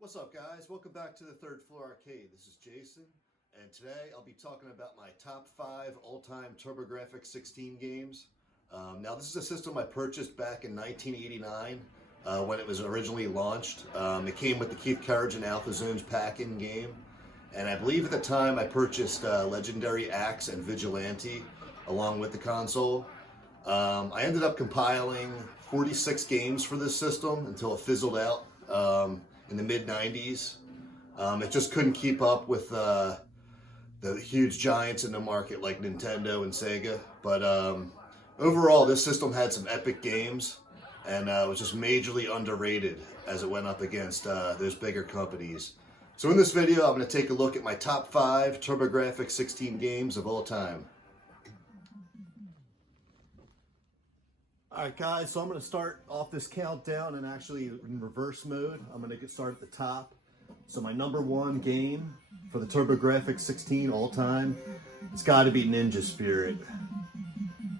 What's up, guys? Welcome back to the Third Floor Arcade. This is Jason, and today I'll be talking about my top 5 all-time TURBOGRAFX-16 games. Now, this is a system I purchased back in 1989 when it was originally launched. It came with the Keith Courage and Alpha Zones pack-in game, and I believe at the time I purchased Legendary Axe and Vigilante along with the console. I ended up compiling 46 games for this system until it fizzled out in the mid-90s. It just couldn't keep up with the huge giants in the market like Nintendo and Sega. But overall, this system had some epic games, and was just majorly underrated as it went up against those bigger companies. So in this video, I'm going to take a look at my top 5 TURBOGRAFX-16 games of all time. Alright guys, so I'm going to start off this countdown and actually in reverse mode. I'm going to get started at the top. So my number 1 game for the TURBOGRAFX-16 all time, it's got to be Ninja Spirit.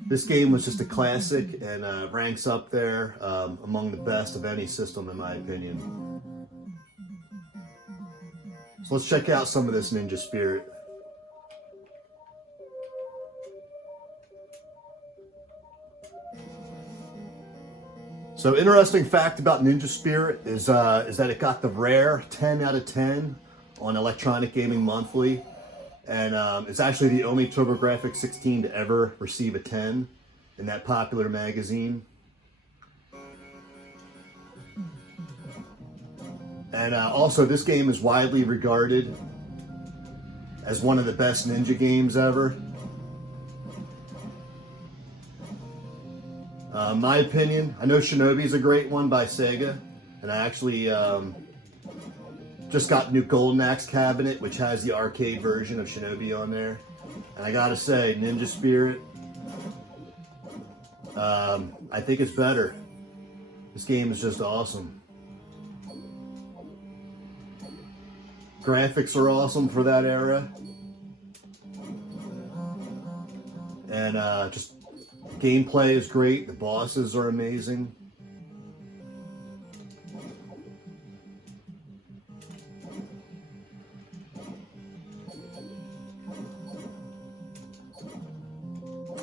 This game was just a classic and ranks up there among the best of any system in my opinion. So let's check out some of this Ninja Spirit. So interesting fact about Ninja Spirit is that it got the rare 10 out of 10 on Electronic Gaming Monthly. And it's actually the only TURBOGRAFX-16 to ever receive a 10 in that popular magazine. And also this game is widely regarded as one of the best ninja games ever. My opinion, I know Shinobi's a great one by Sega, and I actually just got a new Golden Axe cabinet, which has the arcade version of Shinobi on there. And I gotta say, Ninja Spirit, I think it's better. This game is just awesome. Graphics are awesome for that era. And just gameplay is great. The bosses are amazing.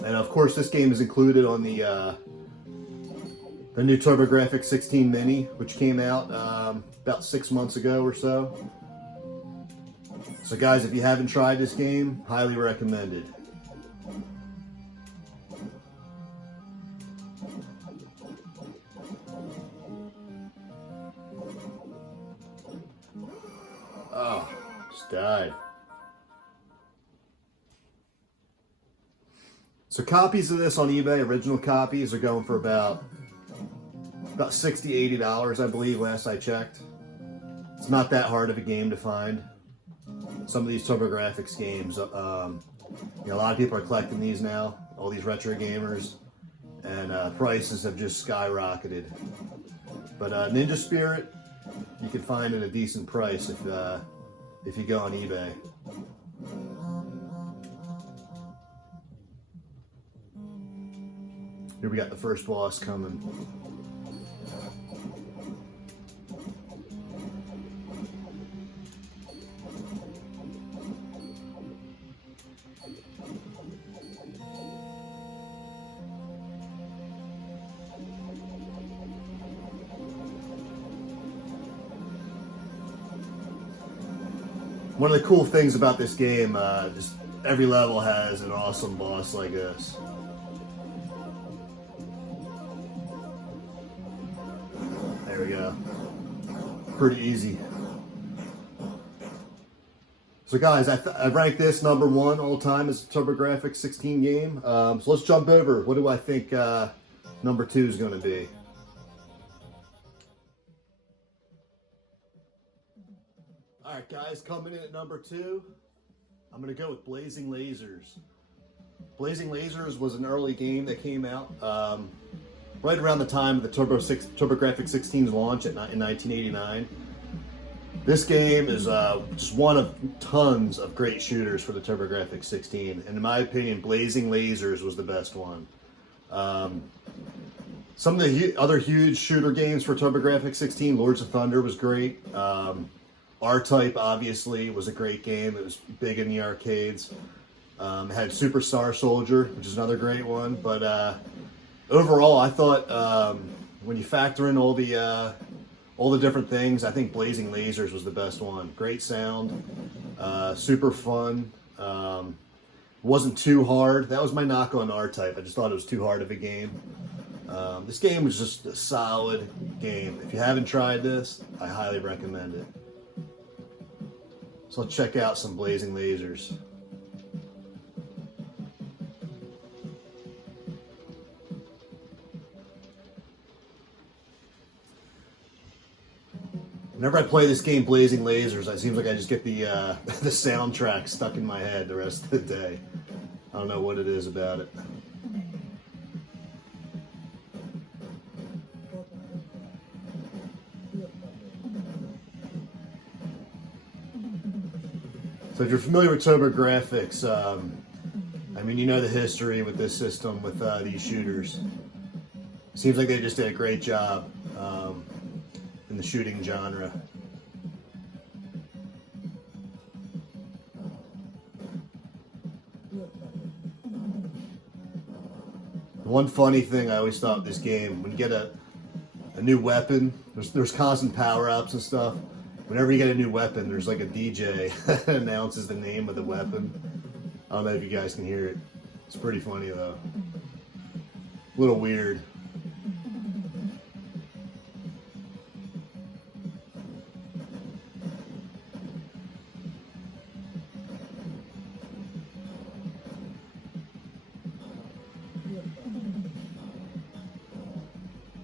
And of course, this game is included on the new TURBOGRAFX-16 Mini, which came out about 6 months ago or so. So guys, if you haven't tried this game, highly recommended. Oh, just died. So copies of this on eBay, original copies, are going for about $60, $80, I believe, last I checked. It's not that hard of a game to find. Some of these TURBOGRAFX games, a lot of people are collecting these now, all these retro gamers, and prices have just skyrocketed. But Ninja Spirit, you can find at a decent price if you go on eBay. Here we got the first boss coming. One of the cool things about this game, just every level has an awesome boss like this. There we go. Pretty easy. So guys, I ranked this number 1 all time as a TURBOGRAFX-16 game. So let's jump over. What do I think number 2 is going to be? Alright guys, coming in at number 2, I'm going to go with Blazing Lasers. Blazing Lasers was an early game that came out right around the time of the TURBOGRAFX-16's launch in 1989. This game is just one of tons of great shooters for the TURBOGRAFX-16, and in my opinion, Blazing Lasers was the best one. Some of the other huge shooter games for TurboGrafx-16, Lords of Thunder was great. R-Type, obviously, was a great game. It was big in the arcades. Had Super Star Soldier, which is another great one. But overall, I thought when you factor in all the different things, I think Blazing Lasers was the best one. Great sound, super fun. Wasn't too hard. That was my knock on R-Type. I just thought it was too hard of a game. This game was just a solid game. If you haven't tried this, I highly recommend it. So let's check out some Blazing Lasers. Whenever I play this game, Blazing Lasers, it seems like I just get the the soundtrack stuck in my head the rest of the day. I don't know what it is about it. So if you're familiar with TurboGrafx, I mean, you know the history with this system, with these shooters. Seems like they just did a great job in the shooting genre. One funny thing I always thought with this game, when you get a new weapon, there's constant power-ups and stuff. Whenever you get a new weapon, there's like a DJ that announces the name of the weapon. I don't know if you guys can hear it. It's pretty funny though. A little weird.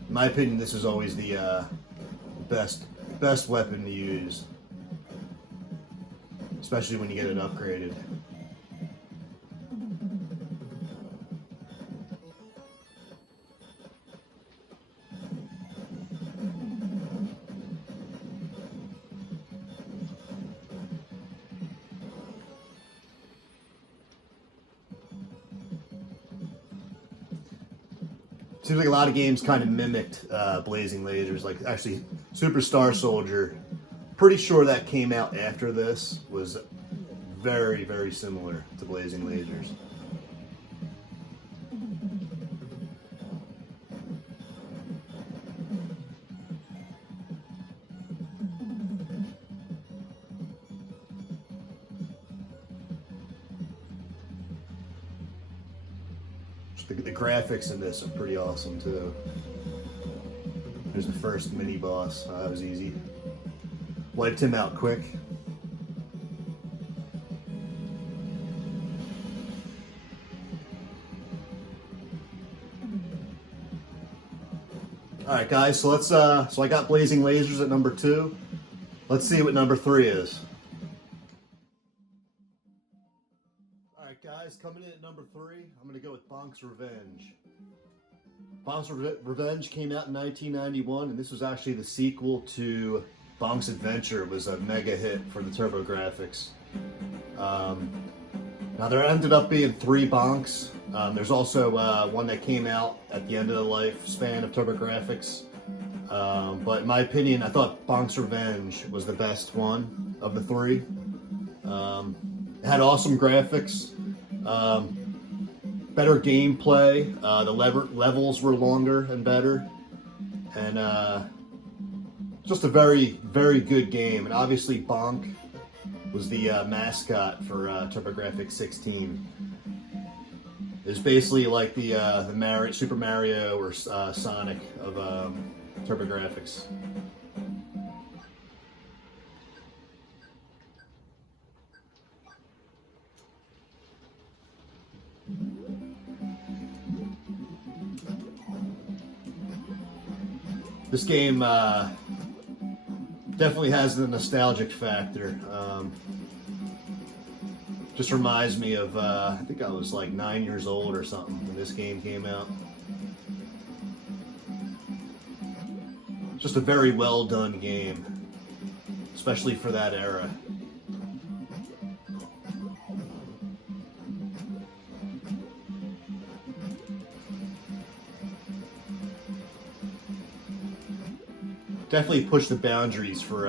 In my opinion, this is always the best weapon to use, especially when you get it upgraded. Seems like a lot of games kind of mimicked Blazing Lasers. Like actually, Super Star Soldier, pretty sure that came out after this, was very, very similar to Blazing Lasers. The graphics in this are pretty awesome too. There's the first mini boss. That was easy. Wiped him out quick. All right, guys. So let's. So I got Blazing Lasers at number 2. Let's see what number 3 is. Guys, coming in at number 3, I'm going to go with Bonks Revenge. Bonks Revenge came out in 1991, and this was actually the sequel to Bonk's Adventure. It was a mega hit for the TurboGrafx. Now there ended up being 3 Bonks. There's also one that came out at the end of the lifespan of TurboGrafx. But in my opinion, I thought Bonks Revenge was the best one of the 3. It had awesome graphics. Better gameplay. The levels were longer and better, and just a very, very good game. And obviously, Bonk was the mascot for TurboGrafx-16. It's basically like the Super Mario or Sonic of TurboGrafx. This game definitely has the nostalgic factor. Just reminds me of, I think I was like 9 years old or something when this game came out. Just a very well done game, especially for that era. definitely pushed the boundaries for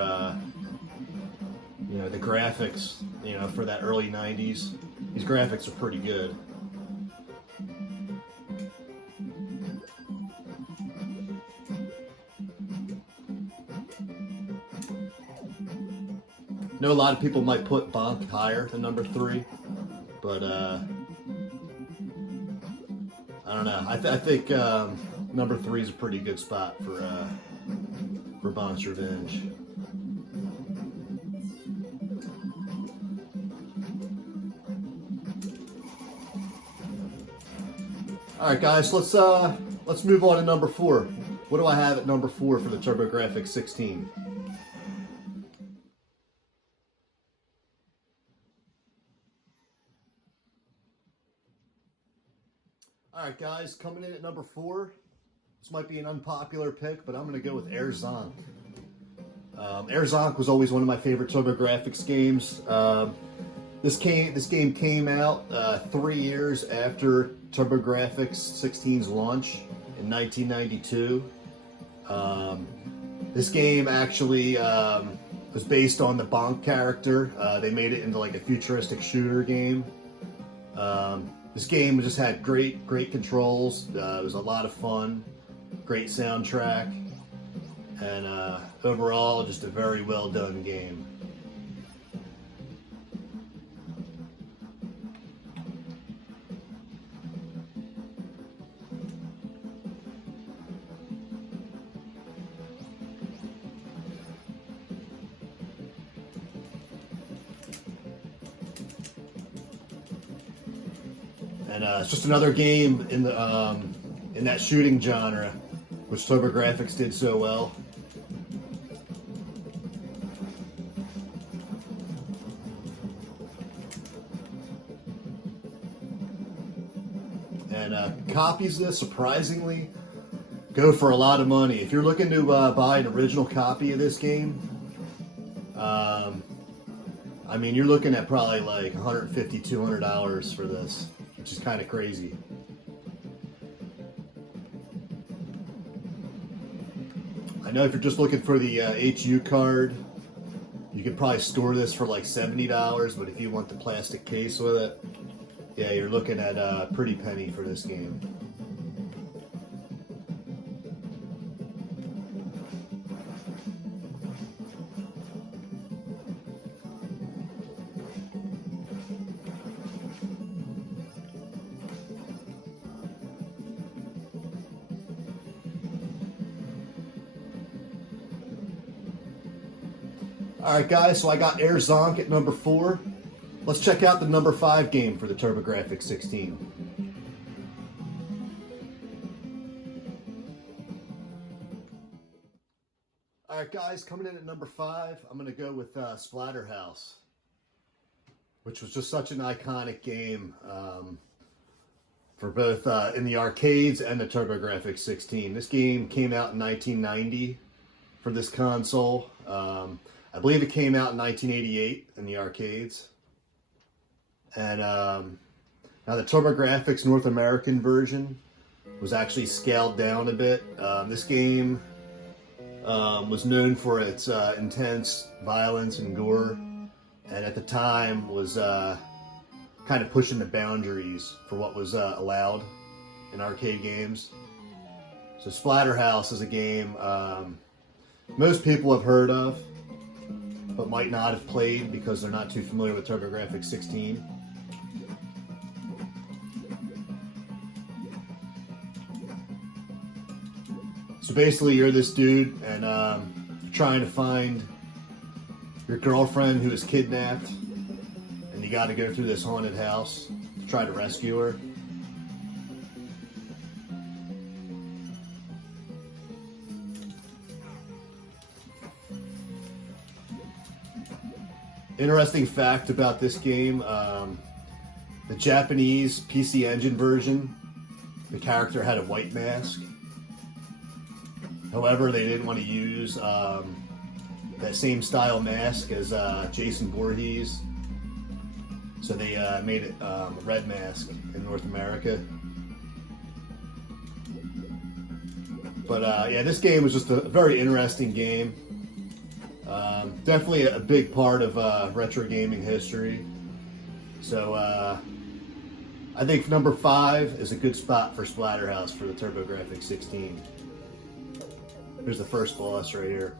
you know, the graphics, you know, for that early 90s. These graphics are pretty good. I know a lot of people might put Bonk higher than number 3, but I don't know. I think number 3 is a pretty good spot for Bonks Revenge. All right, guys, let's move on to number 4. What do I have at number 4 for the TurboGrafx-16? All right, guys, coming in at number 4. This might be an unpopular pick, but I'm going to go with Zank. Zank was always one of my favorite TurboGrafx games. This game came out 3 years after TurboGrafx-16's launch in 1992. This game actually was based on the Bonk character. They made it into like a futuristic shooter game. This game just had great controls. It was a lot of fun, great soundtrack, and overall just a very well done game. And it's just another game in the in that shooting genre, which TurboGrafx did so well. And copies of this, surprisingly, go for a lot of money. If you're looking to buy an original copy of this game, I mean, you're looking at probably like $150, $200 for this, which is kind of crazy. I know if you're just looking for the HU card, you could probably store this for like $70, but if you want the plastic case with it, yeah, you're looking at a pretty penny for this game. Alright guys, so I got Zank at number 4. Let's check out the number 5 game for the TurboGrafx-16. Alright guys, coming in at number 5, I'm going to go with Splatterhouse, which was just such an iconic game for both in the arcades and the TurboGrafx-16. This game came out in 1990 for this console. I believe it came out in 1988 in the arcades. And now the TurboGrafx North American version was actually scaled down a bit. This game was known for its intense violence and gore, and at the time was kind of pushing the boundaries for what was allowed in arcade games. So Splatterhouse is a game most people have heard of, but might not have played because they're not too familiar with TurboGrafx-16. So basically you're this dude and you're trying to find your girlfriend who is kidnapped, and you got to go through this haunted house to try to rescue her. Interesting fact about this game, the Japanese PC Engine version, the character had a white mask. However, they didn't want to use that same style mask as Jason Voorhees, so they made it a red mask in North America. But yeah, this game was just a very interesting game. Definitely a big part of retro gaming history. So I think number 5 is a good spot for Splatterhouse for the TurboGrafx-16. Here's the first boss right here.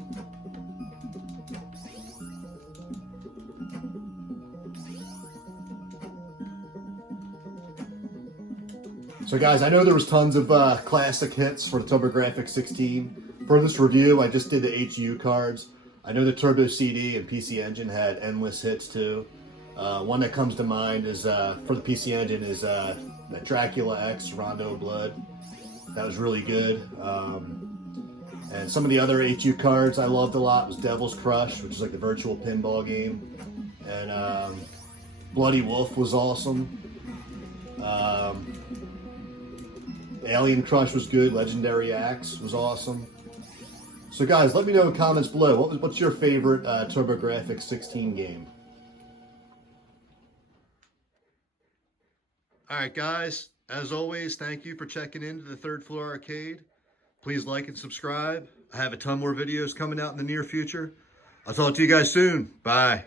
So guys, I know there was tons of classic hits for the TurboGrafx-16. For this review, I just did the HU cards. I know the Turbo CD and PC Engine had endless hits too. One that comes to mind is, for the PC Engine, is the Dracula X Rondo of Blood. That was really good. And some of the other HU cards I loved a lot was Devil's Crush, which is like the virtual pinball game. And Bloody Wolf was awesome. Alien Crush was good. Legendary Axe was awesome. So guys, let me know in the comments below, what's your favorite TurboGrafx-16 game? Alright guys, as always, thank you for checking into the Third Floor Arcade. Please like and subscribe. I have a ton more videos coming out in the near future. I'll talk to you guys soon. Bye.